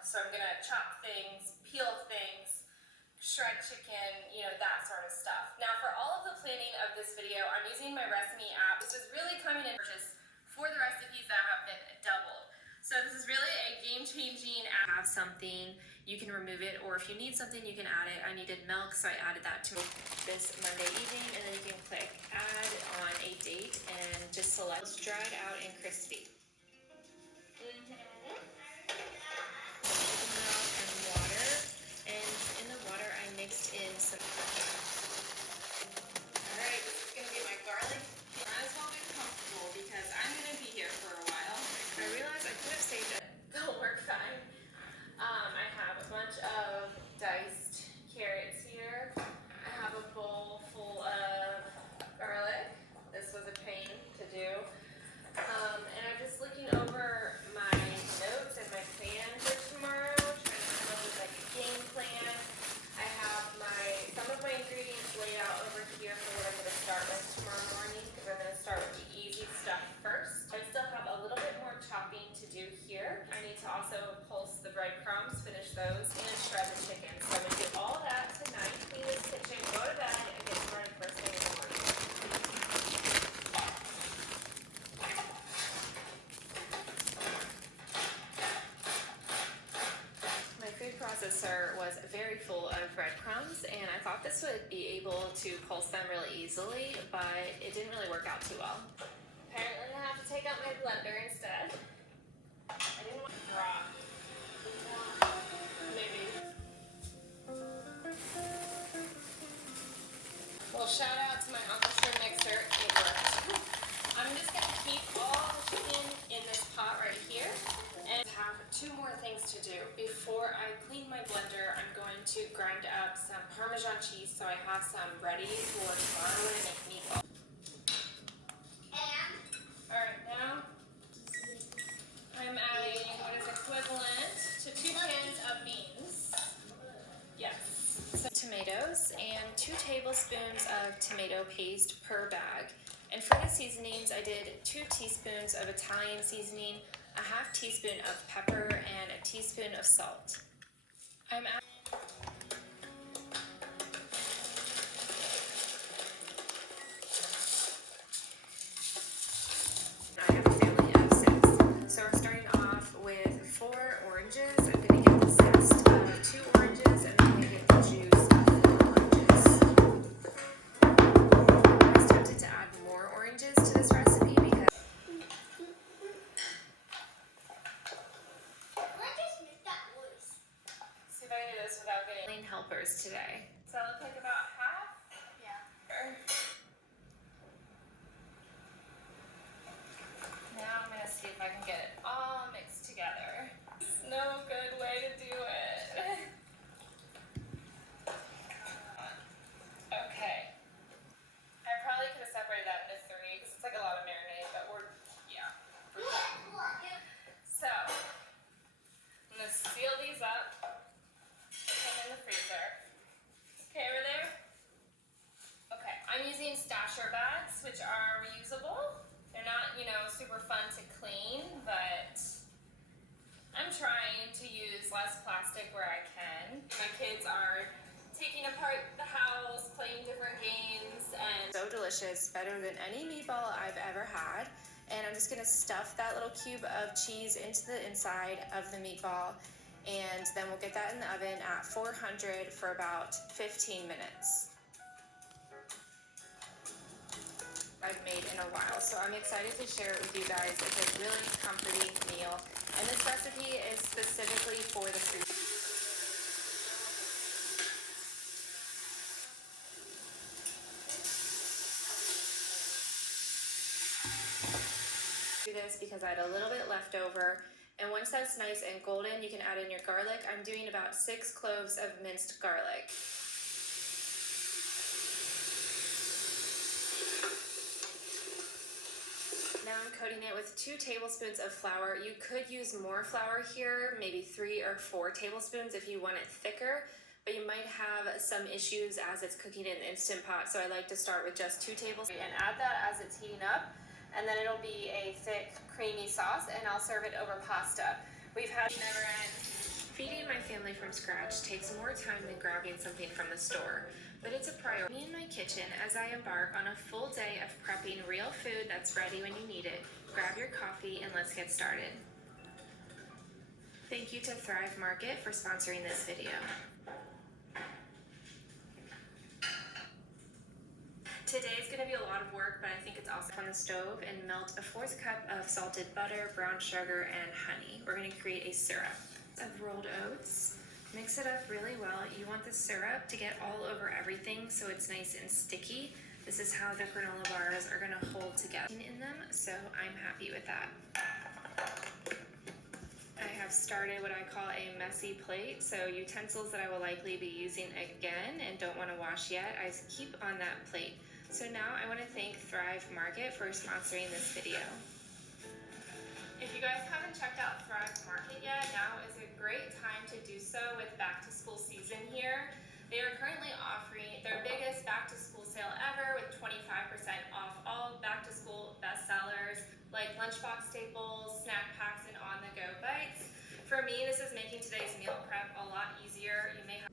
So I'm gonna chop things, peel things, shred chicken, you know, that sort of stuff. Now for all of the planning of this video, I'm using my Recipe app. This is really coming in purchase for the recipes that have been doubled. So this is really a game-changing app. Have something, you can remove it, or if you need something, you can add it. I needed milk, so I added that to this Monday evening, and then you can click add on a date and just select dried out and crispy. Chicken broth and water, and in the water I mixed in some. Alright, this is gonna be my garlic. Might as well be comfortable because I'm gonna be here for a while. I realized I could have saved it. They'll work fine. I have a bunch of diced carrots here. I have a bowl full of garlic. This was a pain to do. And I'm just looking over my notes and my plan for tomorrow, trying to come up with like a game plan. I have some of my ingredients laid out over here for what I'm going to start with tomorrow morning, because I'm going to start with the easy stuff first. I still have a little bit more chopping to do here. I need to also pulse the breadcrumbs, finish those, and shred the chicken. So I'm going to do all that tonight, clean this kitchen, go to bed, and get started first thing in the morning. Processor was very full of breadcrumbs, and I thought this would be able to pulse them really easily, but it didn't really work out too well. Apparently I have to take out my blender instead. I didn't want to drop. Maybe. Well, shout out to my Uncle Sir mixer. It worked. I'm just going to keep all the chicken in this pot right here, and have two more things to do. Before I clean my blender, I'm going to grind up some Parmesan cheese so I have some ready for tomorrow when I make meatballs. Alright, now I'm adding what is equivalent to 2 cans of beans. Yes. Some tomatoes and 2 tablespoons of tomato paste per bag. And for the seasonings, I did 2 teaspoons of Italian seasoning, a half teaspoon of pepper, and a teaspoon of salt. I'm adding I have a family of 6. So we're starting off with 4 oranges. I'm going to get the zest of 2 oranges, and then I'm going to get the juice of 4 oranges. I was tempted to add more oranges to this recipe because without getting helpers today. So I'll take about half. Yeah. Now I'm going to see if I can get it all mixed together. There's no good way to do it. Okay. I probably could have separated that into 3 because it's like a lot of marinade, but we're So, I'm going to seal these up. In the freezer. Okay, over there? Okay, I'm using stasher bags, which are reusable. They're not, you know, super fun to clean, but I'm trying to use less plastic where I can. My kids are taking apart the house, playing different games, and so delicious, better than any meatball I've ever had. And I'm just gonna stuff that little cube of cheese into the inside of the meatball, and then we'll get that in the oven at 400 for about 15 minutes. I've made in a while, so I'm excited to share it with you guys. It's a really comforting meal, and this recipe is specifically for the food. Do this because I had a little bit left over. And once that's nice and golden, you can add in your garlic. I'm doing about 6 cloves of minced garlic. Now I'm coating it with 2 tablespoons of flour. You could use more flour here, maybe 3 or 4 tablespoons if you want it thicker, but you might have some issues as it's cooking in the Instant Pot, so I like to start with just 2 tablespoons and add that as it's heating up. And then it'll be a thick, creamy sauce, and I'll serve it over pasta. We've had never ends. from scratch takes more time than grabbing something from the store, but it's a priority. Me in my kitchen as I embark on a full day of prepping real food that's ready when you need it. Grab your coffee and let's get started. Thank you to Thrive Market for sponsoring this video. Today is going to be a lot of work, but I think it's awesome. On the stove and melt a 1/4 cup of salted butter, brown sugar, and honey. We're going to create a syrup of rolled oats. Mix it up really well. You want the syrup to get all over everything so it's nice and sticky. This is how the granola bars are going to hold together in them, so I'm happy with that. I have started what I call a messy plate, so utensils that I will likely be using again and don't want to wash yet, I keep on that plate. So now I want to thank Thrive Market for sponsoring this video. If you guys haven't checked out Thrive Market yet, now is a great time to do so with back to school season here. They are currently offering their biggest back to school sale ever with 25% off all back to school bestsellers like lunchbox staples, snack packs, and on the go bites. For me, this is making today's meal prep a lot easier. You may have